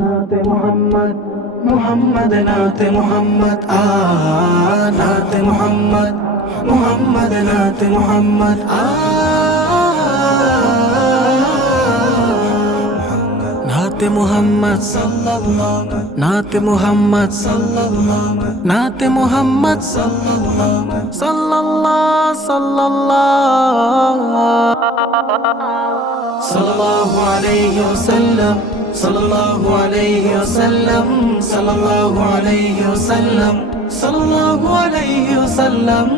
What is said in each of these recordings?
नाते मोहम्मद मोहम्मद नाते मोहम्मद नाते मोहम्मद मोहम्मद नाते मोहम्मद नाते मोहम्मद नाते मोहम्मद नाते मोहम्मद सल्लल्लाहु अलैहि वसल्लम सल्लल्लाहु अलैहि वसल्लम सल्लल्लाहु अलैहि वसल्लम सल्लल्लाहु अलैहि वसल्लम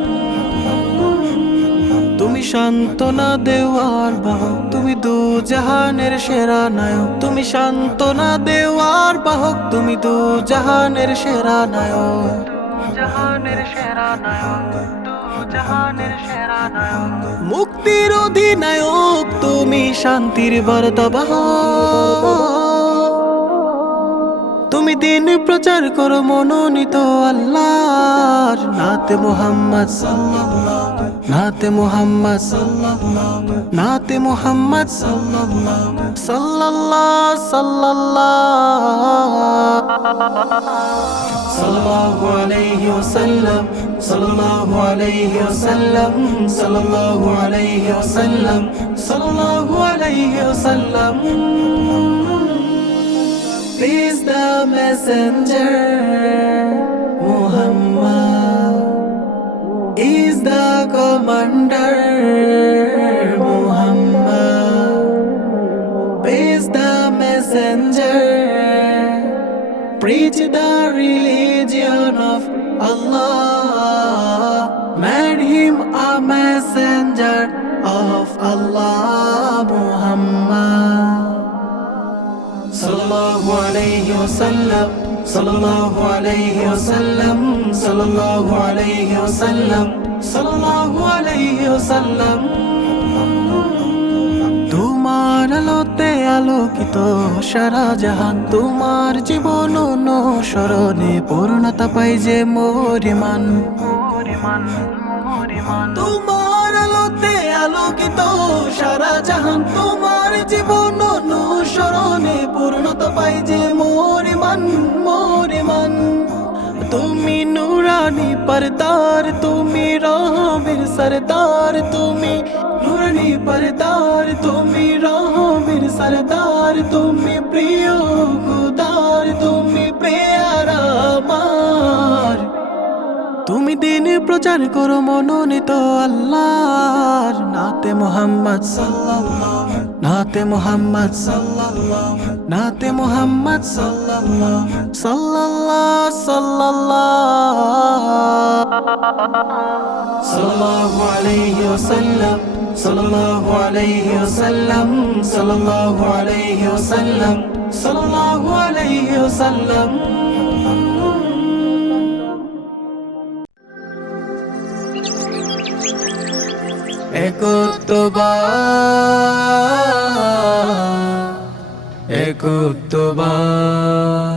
তুমি সান্তনা দেওয়ার বাহক, তুমি দু জাহানের সেরা নায়ক। তুমি সান্তনা দেওয়ার বাহক, তুমি দু জাহানের সেরা নায়ক। জাহানের সেরা নায়ক, দু জাহানের সেরা নায়ক। মুক্তির অধিনায়ক তুমি, শান্তির বার্তাবাহক। তুমি দিন প্রচার করো মনোনীত আল্লাহর। নাতে মুহাম্মদ नाते मोहम्मद नाते मोहम्मद सल्लल्लाहु अलैहि वसल्लम सल्लल्लाहु अलैहि वसल्लम सल्लल्लाहु अलैहि वसल्लम सल्लल्लाहु अलैहि वसल्लम Please the messenger Muhammad is the commander Muhammad is the messenger preach the religion of Allah made him a messenger of Allah Muhammad sallallahu alayhi wa sallam sallallahu alayhi wa sallam sallallahu alayhi wa sallam sallallahu alayhi wa sallam তোমার আলোতে আলোকিত সারা জাহান তোমার জীবন অনুসরণে পূর্ণতা পাই যে মোর ইমান তোমার আলোতে আলোকিত সারা জাহান তোমার জীবন অনুসরণে পূর্ণতা পাই যে মোর ইমান তুমি নুরানি পরদার তুমি রহমের সরদার তুমি নুরানি পরদার তুমি রহমের সরদার তুমি প্রিয় খুদার তুমি প্রিয়ারা আমার তুমি দিন প্রচার করো মনোনীত আল্লাহর নাতে মুহাম্মদ নাতে মুহাম্মদ নাতে মুহাম্মদ সাল্লাল্লাহু আলাইহি ওয়াসাল্লাম সাল্লাল্লাহু আলাইহি ওয়াসাল্লাম সাল্লাল্লাহু আলাইহি ওয়াসাল্লাম সাল্লাল্লাহু আলাইহি ওয়াসাল্লাম একত্ববাদ